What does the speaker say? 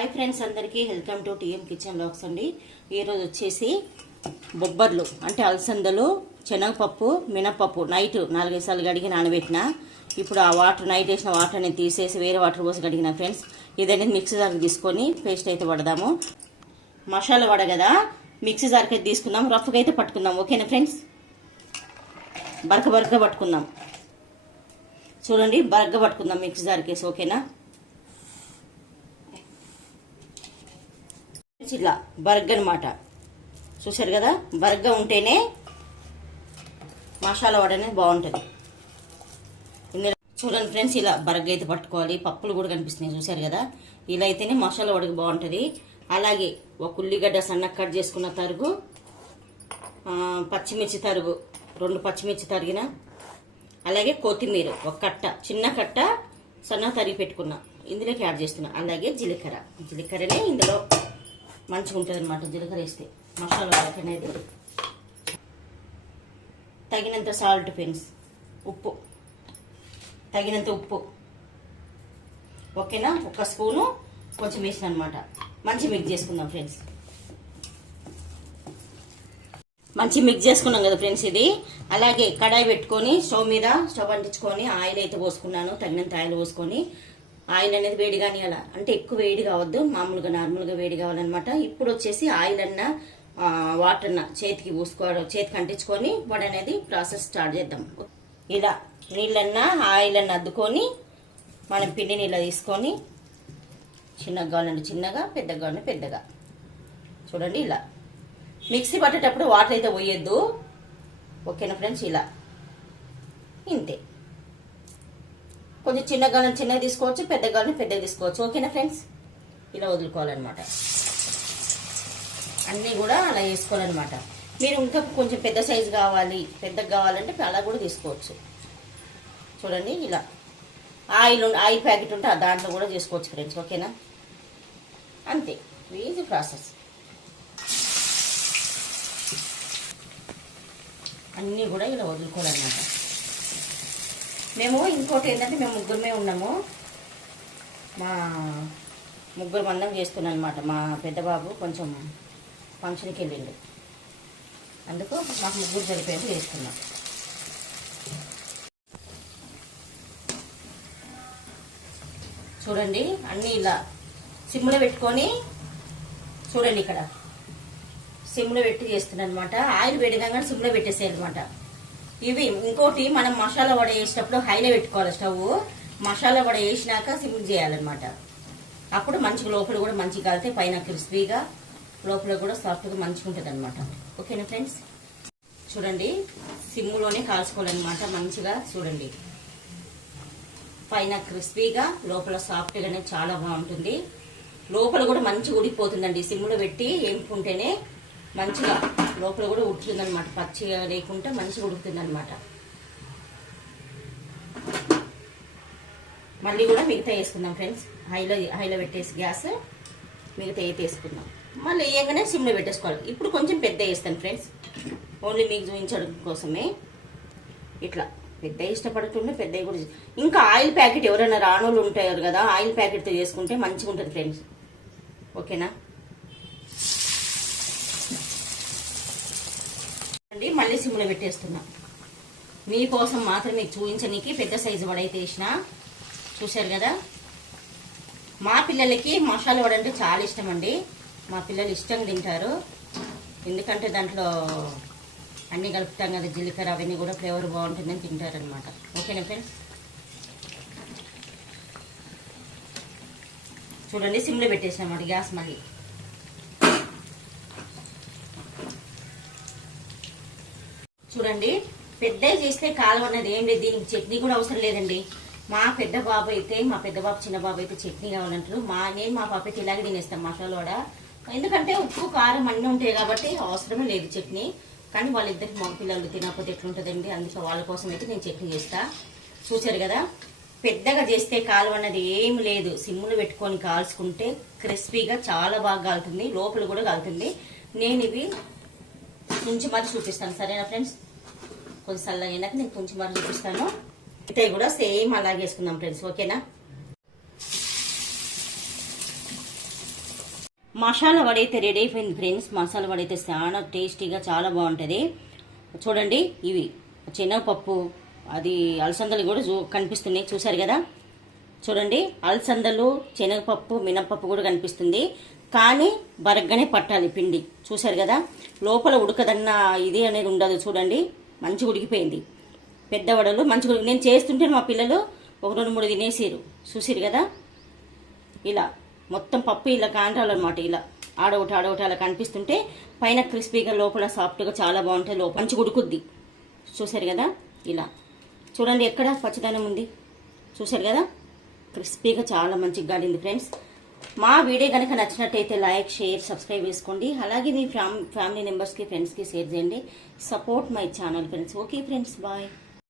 Hi friends, అందరికీ welcome to TM kitchen logs అండి. ఈరోజు వచ్చేసి బొబ్బర్లు అంటే అలసందలు, శనగపప్పు, మినపప్పు నైట్ 4-5 సార్లు కడిగి నానబెట్టిన. ఇప్పుడు ఆ వాటర్ నైట్ వేసిన వాటర్ అనేది తీసేసి వేరే వాటర్ పోసి కడిగిన ఫ్రెండ్స్. ఇదనేది మిక్సీ జార్కి తీసుకొని పేస్ట్ అయితే పడదాము. మసాలా వడ కదా, మిక్సీ జార్కి అయితే తీసుకుందాం, రఫ్గా అయితే పట్టుకుందాం. ఓకేనా ఫ్రెండ్స్, బరక పట్టుకుందాం. చూడండి, బరగ్గా పట్టుకుందాం మిక్సీ జార్కి వేసి. ఓకేనా, ఇలా బరగ్గా అనమాట. చూసారు కదా, బరగ్గా ఉంటేనే మసాలా వడ అనేది బాగుంటుంది. ఇందులో చూడండి ఫ్రెండ్స్, ఇలా బరగ్గా అయితే పట్టుకోవాలి. పప్పులు కూడా కనిపిస్తున్నాయి, చూసారు కదా. ఇలా అయితేనే మసాలా వడకి బాగుంటుంది. అలాగే ఒక ఉల్లిగడ్డ సన్నగా కట్ చేసుకున్న తరుగు, పచ్చిమిర్చి తరుగు 2 పచ్చిమిర్చి తరిగిన, అలాగే కొత్తిమీర ఒక కట్ట, చిన్న కట్ట సన్నగా తరిగి పెట్టుకున్నా, ఇందులోకి యాడ్ చేస్తున్నా. అలాగే జీలకర్రనే ఇందులో మంచిగా ఉంటుంది అనమాట. జీలకర్ర వేస్తే మసాలా వడకి అనేది. తగినంత సాల్ట్ ఫ్రెండ్స్, ఉప్పు తగినంత ఉప్పు. ఓకేనా, 1 స్పూను కొంచెం వేసిన అనమాట. మంచి మిక్స్ చేసుకుందాం ఫ్రెండ్స్. మంచి మిక్స్ చేసుకున్నాం కదా ఫ్రెండ్స్. ఇది అలాగే కడాయి పెట్టుకొని స్టవ్ అంటించుకొని ఆయిల్ అయితే పోసుకున్నాను. తగినంత ఆయిల్ పోసుకొని, ఆయిల్ అనేది వేడి కానియాల, అంటే ఎక్కువ వేడి కావద్దు, మామూలుగా నార్మల్గా వేడి కావాలన్నమాట. ఇప్పుడు వచ్చేసి ఆయిల్ అన్న వాటర్ అన్న చేతికి అంటించుకొని వడ అనేది ప్రాసెస్ స్టార్ట్ చేద్దాం. ఇలా నీళ్ళన్నా ఆయిల్ అన్న అద్దుకొని మనం పిండిని ఇలా తీసుకొని, చిన్నగా కావాలంటే చిన్నగా, పెద్దగా కావాలంటే పెద్దగా. చూడండి, ఇలా మిక్సీ పట్టేటప్పుడు వాటర్ అయితే పోయొద్దు. ఓకేనా ఫ్రెండ్స్, ఇలా ఇంతే. కొంచెం చిన్నగా తీసుకోవచ్చు, పెద్దగా తీసుకోవచ్చు. ఓకేనా ఫ్రెండ్స్, ఇలా వదులుకోవాలన్నమాట. అన్నీ కూడా అలా వేసుకోవాలన్నమాట. మీరు ఇంకా కొంచెం పెద్ద సైజు పెద్దగా కావాలంటే అలా కూడా తీసుకోవచ్చు. చూడండి, ఇలా ఆయిల్ ప్యాకెట్ ఉంటే దాంట్లో కూడా చేసుకోవచ్చు ఫ్రెండ్స్. ఓకేనా, అంతే, ఈజీ ప్రాసెస్. అన్నీ కూడా ఇలా వదులుకోవాలన్నమాట. మేము ఇంకోటి ఏంటంటే, మేము ముగ్గురమే ఉన్నాము. మా ముగ్గురు మందం చేస్తున్నాం అనమాట. మా పెద్ద బాబు కొంచెం ఫంక్షన్కి వెళ్ళిండు, అందుకు మాకు ముగ్గురు సరిపోయేది చేస్తున్నాం. చూడండి, అన్నీ ఇలా సిమ్లో పెట్టుకొని, చూడండి ఇక్కడ సిమ్లో పెట్టి చేస్తున్నాను అనమాట. ఆయిల్ వేడిగా సిమ్లో పెట్టేసేయాలి అనమాట. ఇవి ఇంకోటి, మనం మసాలా వడ వేసేటప్పుడు హైలో పెట్టుకోవాలి స్టవ్. మసాలా వడ వేసినాక సిమ్ చేయాలన్నమాట. అప్పుడు మంచిగా లోపల కూడా మంచిగా కాలితే, పైన క్రిస్పీగా, లోపల కూడా సాఫ్ట్గా మంచిగా ఉంటుంది అనమాట. ఓకేనా ఫ్రెండ్స్, చూడండి, సిమ్లోనే కాల్చుకోవాలన్నమాట మంచిగా. చూడండి, పైన క్రిస్పీగా, లోపల సాఫ్ట్గానే చాలా బాగుంటుంది. లోపల కూడా మంచిగా ఉడికిపోతుందండి. సిమ్లో పెట్టి ఏంపుకుంటేనే మంచిగా లోపల కూడా ఉడుకుతుంది అనమాట. పచ్చిగా లేకుండా మంచిగా ఉడుకుతుంది అనమాట. మళ్ళీ కూడా మిగతా వేసుకుందాం ఫ్రెండ్స్. హైలో పెట్టేసి గ్యాస్ మిగతా వేసుకుందాం. మళ్ళీ వేయగానే సిమ్లో పెట్టేసుకోవాలి. ఇప్పుడు కొంచెం పెద్ద వేస్తాను ఫ్రెండ్స్, ఓన్లీ మీకు చూపించడం కోసమే. ఇట్లా పెద్ద ఇష్టపడుతుండే పెద్దవి కూడా. ఇంకా ఆయిల్ ప్యాకెట్ ఎవరైనా రానోళ్ళు ఉంటారు కదా, ఆయిల్ ప్యాకెట్తో చేసుకుంటే మంచిగా ఉంటుంది ఫ్రెండ్స్. ఓకేనా, మళ్ళీ సిమ్లో పెట్టేస్తున్నా. మీకోసం మాత్రం మీకు చూపించడానికి పెద్ద సైజు వడ అయితే వేసిన. చూశారు కదా, మా పిల్లలకి మసాలా వడ అంటే చాలా ఇష్టం అండి. మా పిల్లలు ఇష్టంగా తింటారు, ఎందుకంటే దాంట్లో అన్నీ కలుపుతాం కదా, జీలకర్ర అవన్నీ కూడా ఫ్లేవర్ బాగుంటుందని తింటారనమాట. ఓకేనా ఫ్రెండ్స్, చూడండి, సిమ్లో పెట్టేసినామాట గ్యాస్. మళ్ళీ చూడండి, పెద్దవి చేస్తే కాలం అన్నది ఏం లేదు. దీనికి చట్నీ కూడా అవసరం లేదండి. మా పెద్ద బాబు చిన్న బాబు అయితే చట్నీ కావాలంటారు. నేను మా పాప అయితే ఇలాగే తినేస్తాం మసాలా వడ. ఎందుకంటే ఉప్పు కారం అన్నీ ఉంటాయి కాబట్టి అవసరమే లేదు చట్నీ. కానీ వాళ్ళిద్దరికి మగ పిల్లలు తినకపోతే ఎట్లుంటుందండి, అందుకే వాళ్ళ కోసం అయితే నేను చట్నీ చేస్తా. చూసారు కదా, పెద్దగా చేస్తే కాలం అన్నది ఏం లేదు. సిమ్ములు పెట్టుకొని కాల్చుకుంటే క్రిస్పీగా చాలా బాగా కాలుతుంది, లోపల కూడా కాలుతుంది. నేను ఇవి కొంచెం మరి చూపిస్తాను, సరేనా ఫ్రెండ్స్. కొంచెం చల్లగా అయినాక నేను కొంచెం మరి చూపిస్తాను. ఇతయి కూడా సేమ్ అలాగే వేసుకుందాం ఫ్రెండ్స్. ఓకేనా, మసాలా వడ అయితే రెడీ అయిపోయింది ఫ్రెండ్స్. మసాలా వడ అయితే చాలా టేస్టీగా చాలా బాగుంటుంది. చూడండి, ఇవి శనగపప్పు, అది అలసందలు కూడా కనిపిస్తున్నాయి, చూసారు కదా. చూడండి, అలసందలు, శనగపప్పు, మినపప్పు కూడా కనిపిస్తుంది. కానీ బరగ్గానే పట్టాలి పిండి, చూసారు కదా. లోపల ఉడకదన్న ఇది అనేది ఉండదు. చూడండి, మంచిగా ఉడికిపోయింది. పెద్ద వడలు మంచిగా నేను చేస్తుంటే మా పిల్లలు 1-2-3 తినేసారు, చూసిరు కదా. ఇలా మొత్తం పప్పు ఇలా కాంటాలన్నమాట. ఇలా ఆడొకటి అలా కనిపిస్తుంటే పైన క్రిస్పీగా లోపల సాఫ్ట్గా చాలా బాగుంటుంది. లోపల మంచిగా ఉడుకుద్ది, చూసారు కదా. ఇలా చూడండి, ఎక్కడ పచ్చదనం ఉంది, చూసారు కదా. క్రిస్పీగా చాలా మంచిగా గాలింది ఫ్రెండ్స్. మా వీడియో కనుక నచ్చినట్టయితే లైక్, షేర్, సబ్స్క్రైబ్ చేసుకోండి. అలాగే మీ ఫ్యామిలీ మెంబర్స్కి, ఫ్రెండ్స్కి షేర్ చేయండి. Support my channel friends. Okay friends, bye.